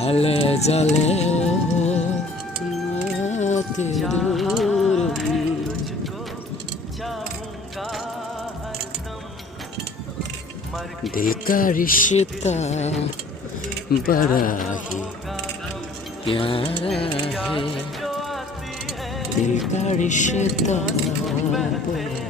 हले जले नाते दूरी, दिल का रिश्ता बड़ा ही प्यारा है, दिल का रिश्ता बड़ा प्यारा।